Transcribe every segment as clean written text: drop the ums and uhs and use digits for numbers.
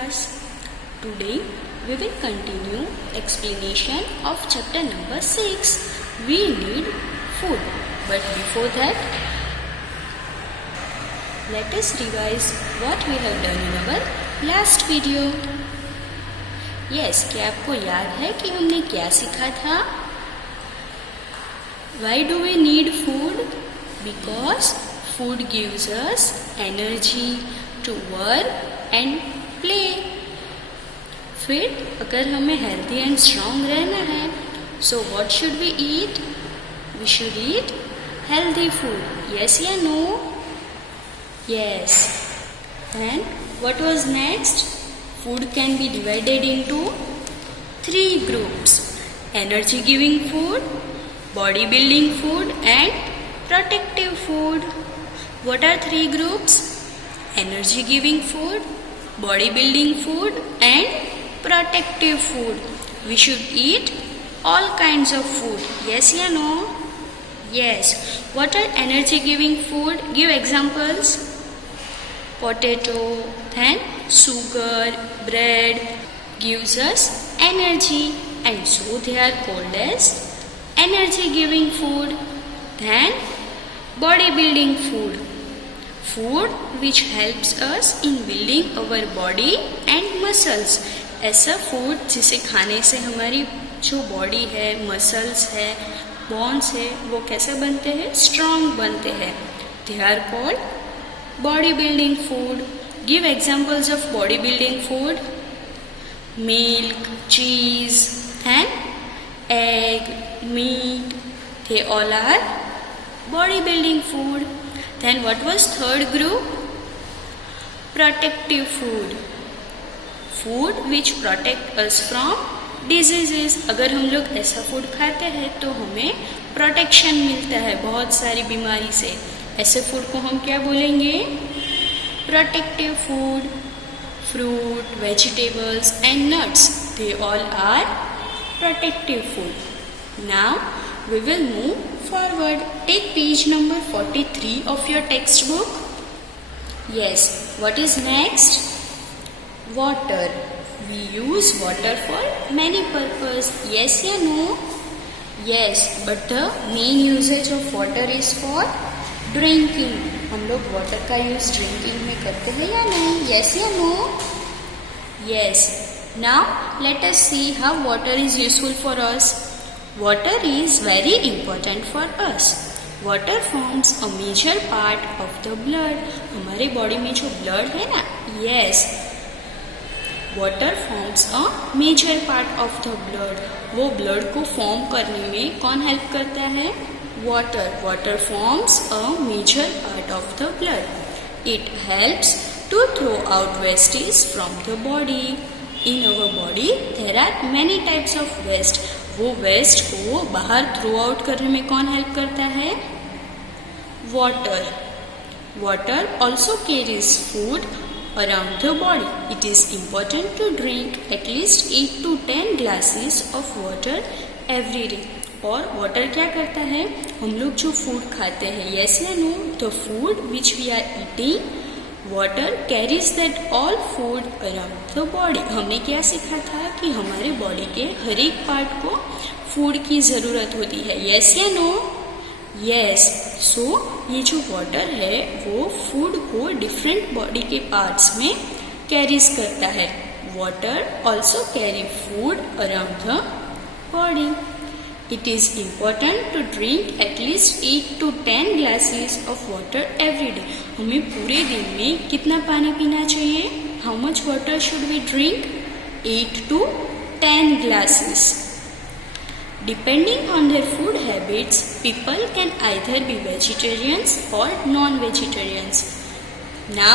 class. Today we will continue explanation of chapter number 6. We need food. But before that, let us revise what we have done in our last video. Yes, क्या आपको याद है कि हमने क्या सीखा था? Why do we need food? Because food gives us energy to work and play. फिर अगर हमें हेल्थी एंड स्ट्रॉन्ग रहना है, so what should we eat? We should eat healthy food. Yes या no? Yes. Then what was next? Food can be divided into 3 groups: energy giving food, body building food and protective food. What are 3 groups? Energy giving food, body building food and protective food. We should eat all kinds of food. Yes या no? Yes. What are energy giving food? Give examples. Potato, then sugar, bread gives us energy, and so they are called as energy giving food. Then body building food. Food which helps us in building our body and muscles. ऐसा food जिसे खाने से हमारी जो body है, muscles है, bones है, वो कैसे बनते हैं? स्ट्रॉन्ग बनते हैं. They are called body building food. Give examples of body building food. Milk, cheese and egg, meat, they all are body building food. Then what was third group? Protective food. Food which protect us from diseases. अगर हम लोग ऐसा food खाते हैं तो हमें protection मिलता है बहुत सारी बीमारी से. ऐसे फूड को हम क्या बोलेंगे? Protective food. Fruit, vegetables and nuts, they all are protective food. Now we will move forward. Take page number 43 of your textbook. Yes, what is next? Water. We use water for many purposes. Yes या no? Yes, but the main usage of water is for drinking. हम लोग water का use drinking में करते हैं या नहीं? Yes या no? Yes. Now let us see how water is useful for us. Water is very important for us. Water forms a major part of the blood. हमारे बॉडी में जो ब्लड है ना, yes, water forms a major part of the blood. वो blood को form करने में कौन हेल्प करता है? Water. Water forms a major part of the blood. It helps to throw out wastage from the body. In our body there are many types of waste. वो waste को बाहर throw out करने में कौन help करता है? Water. Water also carries food around the body. It is important to drink at least 8 to 10 glasses of water every day. और water क्या करता है? हम लोग जो फूड खाते हैं, yes या no? The food which we are eating, water carries that all food around the body. हमने क्या सीखा था कि हमारे बॉडी के हर एक पार्ट को फूड की ज़रूरत होती है. yes या no? यस. सो ये जो वाटर है वो फूड को डिफरेंट बॉडी के पार्ट्स में कैरीज करता है. Water also carry food around the body. It is important to drink at least 8 to 10 glasses of water every day. हमें पूरे दिन में कितना पानी पीना चाहिए? How much water should we drink? 8 to 10 glasses. Depending on their food habits, people can either be vegetarians or non-vegetarians. Now,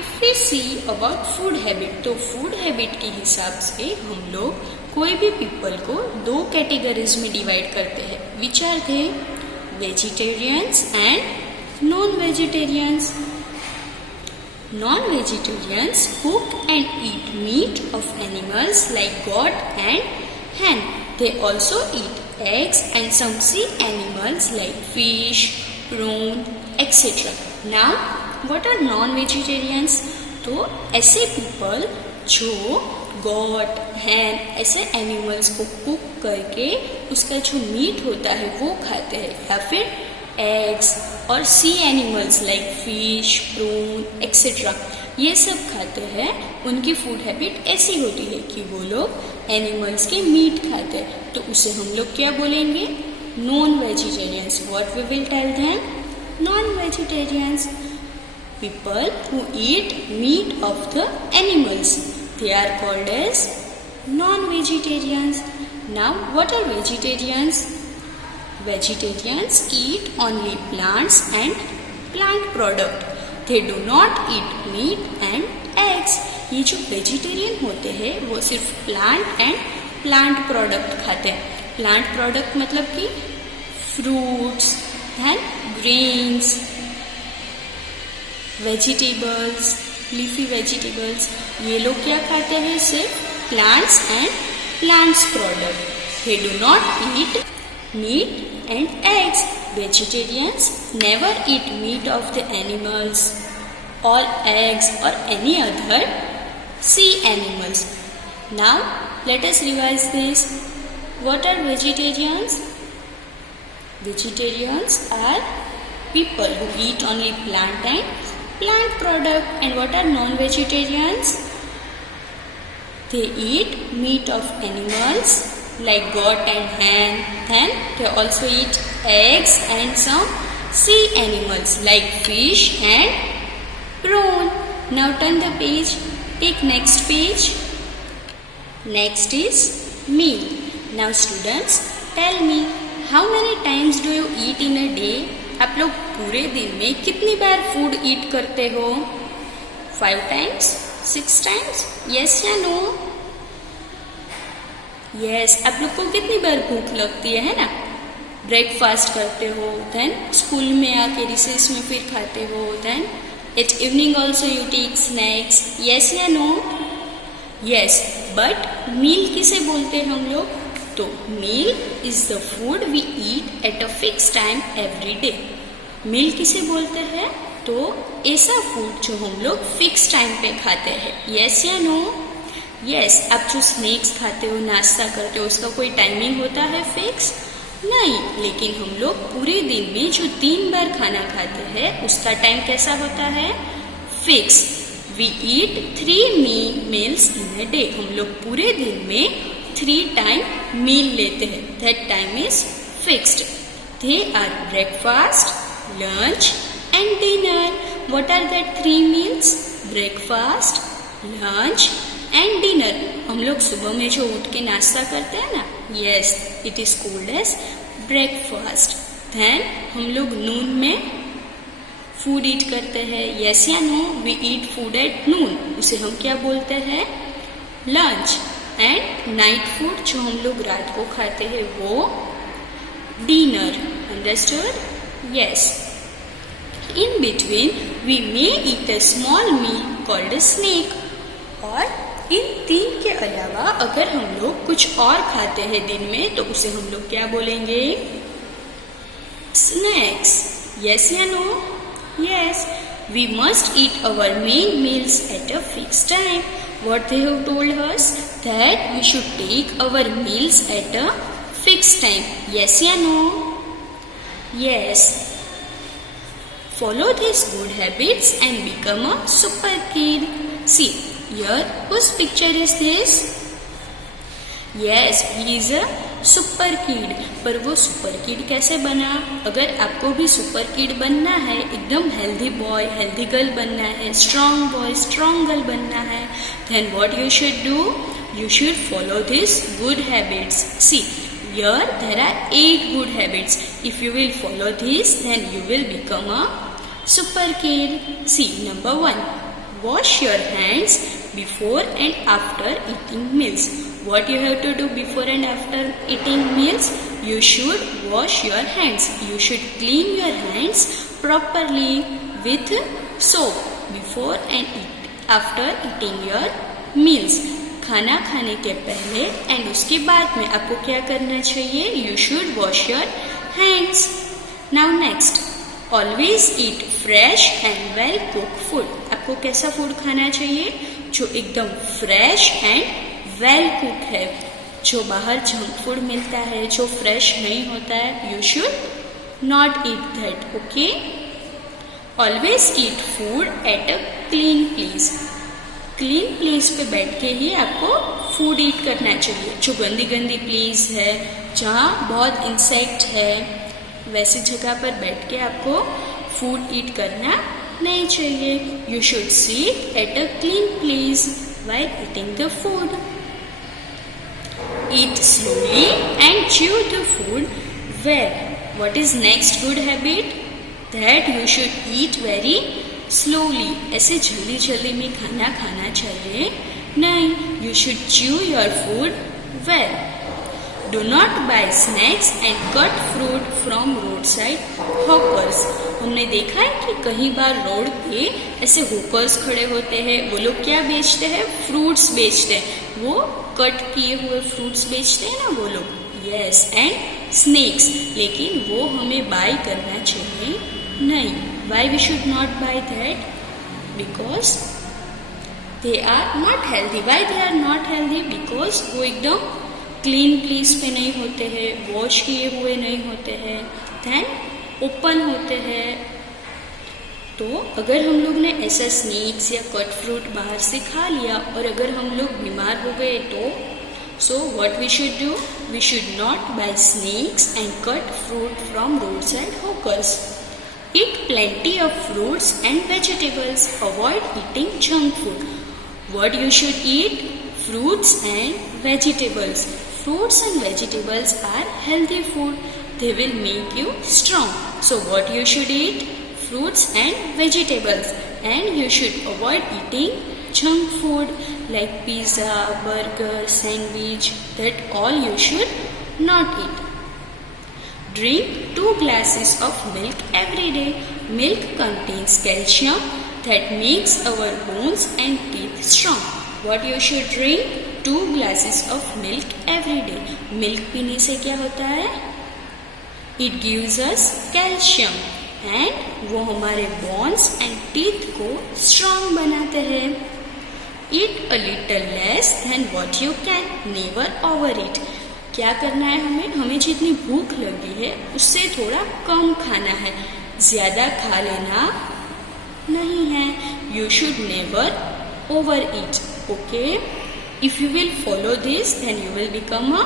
if we see about food habit, तो food habit के हिसाब से हम लोग कोई भी people को 2 categories में divide करते हैं. Which are they? Vegetarians and non-vegetarians. Non-vegetarians cook and eat meat of animals like goat and hen. They also eat eggs and some sea animals like fish, prawn, etc. Now, what are non-vegetarians? तो ऐसे people जो got, हैन ऐसे animals को cook करके उसका जो meet होता है वो खाते हैं, या फिर एग्स और sea animals like fish, prawn etcetera ये सब खाते हैं। उनकी फूड हैबिट ऐसी होती है कि वो लोग एनिमल्स के मीट खाते हैं, तो उसे हम लोग क्या बोलेंगे? Non vegetarians. What we will tell them? Non vegetarians. People who eat meat of the animals, they are called as non-vegetarians. Now, what are vegetarians? Vegetarians eat only plants and plant product. They do not eat meat and eggs. ये जो vegetarian होते हैं वो सिर्फ plant and plant product खाते हैं। Plant product मतलब कि fruits and grains, vegetables, leafy vegetables, ये लोग क्या खाते हैं? सिर्फ plants and plants product. They do not eat meat and eggs. Vegetarians never eat meat of the animals or eggs or any other sea animals. Now let us revise this. What are vegetarians? Vegetarians are people who eat only plant and plant product. And what are non-vegetarians? They eat meat of animals like goat and hen. Then they also eat eggs and some sea animals like fish and prawn. Now turn the page. Take next page. Next is meal. Now students, tell me, how many times do you eat in a day? आप लोग पूरे दिन में कितनी बार food ईट करते हो? 5 times? 6 times? Yes या no? Yes. आप लोग को कितनी बार भूख लगती है ना? ब्रेकफास्ट करते हो, देन स्कूल में आके रिसेस में फिर खाते हो, then at evening also you take snacks. Yes या नो? यस। बट मील किसे बोलते हैं हम लोग? तो meal is the food we eat at a fix time every day. Meal किसे बोलते हैं? तो ऐसा फूड जो हम लोग फिक्स टाइम पे खाते हैं। यस या नो? यस। आप जो स्नैक्स खाते हो, नाश्ता करते हो, उसका कोई टाइमिंग होता है फिक्स? नहीं, लेकिन हम लोग पूरे दिन में जो 3 बार खाना खाते हैं उसका टाइम कैसा होता है? Fix. We eat 3 meals in a day. हम लोग पूरे दिन में 3 टाइम मील लेते हैं। That time is fixed. They are breakfast, lunch and dinner. What are that 3 meals? Breakfast, lunch and dinner. हम लोग सुबह में जो उठ के नाश्ता करते हैं ना, yes, it is called as breakfast. Then हम लोग नून में फूड ईट करते हैं। यस या no? We eat food at noon. उसे हम क्या बोलते हैं? लंच। एंड नाइट फूड जो हम लोग रात को खाते हैं वो dinner. Understood? Yes. In between we may eat a small meal called a snack. और इन 3 के अलावा अगर हम लोग कुछ और खाते हैं दिन में तो उसे हम लोग क्या बोलेंगे? स्नैक्स। यस या no? Yes. We must eat our main meals at a fix time. What they have told us? That we should take our meals at a fixed time. Yes या no? Yes. Follow these good habits and become a super kid. See, here whose picture is this? Yes, he is a super kid. पर वो super kid कैसे बना? अगर आपको भी super kid बनना है, एकदम हेल्दी बॉय हेल्दी गर्ल बनना है, स्ट्रॉन्ग बॉय स्ट्रॉन्ग गर्ल बनना है, then what you should do? You should follow these good habits. See, here there are 8 good habits. If you will follow these, then you will become a super kid. See, number 1, wash your hands before and after eating meals. What you have to do before and after eating meals? You should wash your hands. You should clean your hands properly with soap before and after eating your meals. खाना खाने के पहले and उसके बाद में आपको क्या करना चाहिए? You should wash your hands. Now next, always eat fresh and well cooked food. आपको कैसा फूड खाना चाहिए? जो एकदम फ्रेश एंड वेल कुक है। जो बाहर जंक फूड मिलता है जो फ्रेश नहीं होता है, you should not eat that. Okay, always eat food at a clean place. Clean place पे बैठ के ही आपको फूड ईट करना चाहिए। जो गंदी गंदी प्लेस है, जहाँ बहुत इंसेक्ट है, वैसी जगह पर बैठ के आपको फूड ईट करना नहीं चाहिए। You should sit at a clean place while eating the food. Eat slowly and chew the food well. What is next good habit? That you should eat very slowly. ऐसे जल्दी जल्दी में खाना खाना चाहिए नहीं। You should chew your food well. Do not buy snacks and cut fruit from roadside hawkers. हमने देखा है कि कई बार रोड पे ऐसे होकर्स खड़े होते हैं। वो लोग क्या बेचते हैं? फ्रूट्स बेचते हैं। वो कट किए हुए फ्रूट्स बेचते हैं ना वो लोग। Yes, and snacks. लेकिन वो हमें बाय करना चाहिए नहीं। Why we should not buy that? Because they are not healthy. Why they are not healthy? Because वो एकदम क्लीन प्लेस पे नहीं होते हैं, वॉश किए हुए नहीं होते हैं, देन ओपन होते हैं। तो अगर हम लोग ने ऐसा स्नेक्स या कट फ्रूट बाहर से खा लिया और अगर हम लोग बीमार हो गए तो so what we should do? We should not buy snacks and cut fruit from road side hawkers. Eat plenty of fruits and vegetables. Avoid eating junk food. What you should eat? Fruits and vegetables. Fruits and vegetables are healthy food. They will make you strong. So what you should eat? Fruits and vegetables. And you should avoid eating junk food like pizza, burger, sandwich. That all you should not eat. Drink 2 glasses of milk every day. Milk contains calcium that makes our bones and teeth strong. What you should drink? 2 glasses of milk every day. Milk पीने से क्या होता है? It gives us calcium and वो हमारे bones and teeth को strong बनाते हैं। Eat a little less than what you can. Never overeat. क्या करना है हमें? हमें जितनी भूख लगी है उससे थोड़ा कम खाना है, ज्यादा खा लेना नहीं है। You should never overeat. Okay, if you will follow this, then you will become a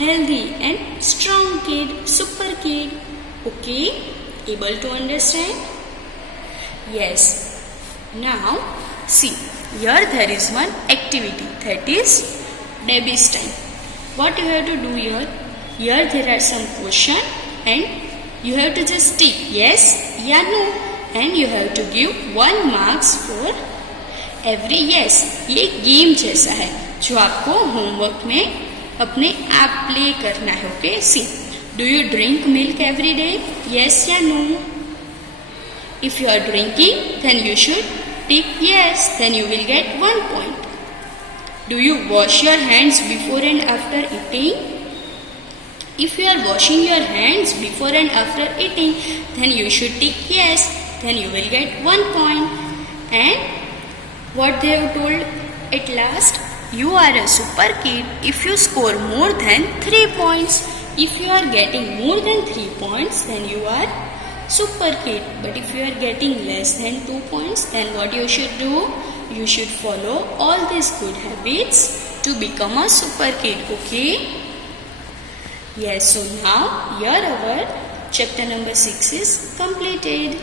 healthy and strong kid, super kid. Okay, able to understand? Yes. Now see, here there is one activity, that is Debbie's time. What you have to do here? Here there are some question and you have to just tick yes या no, and you have to give 1 marks for every yes. ये game जैसा है जो आपको homework में अपने आप play करना है। Okay, see, do you drink milk every day? Yes या no? If you are drinking then you should tick yes, then you will get 1 point. Do you wash your hands before and after eating? If you are washing your hands before and after eating then you should tick yes, then you will get 1 point. And what they have told at last, you are a super kid if you score more than 3 points. If you are getting more than 3 points, then you are super kid. But if you are getting less than 2 points, then what you should do? You should follow all these good habits to become a super kid. Okay? Yes, so now here our chapter number 6 is completed.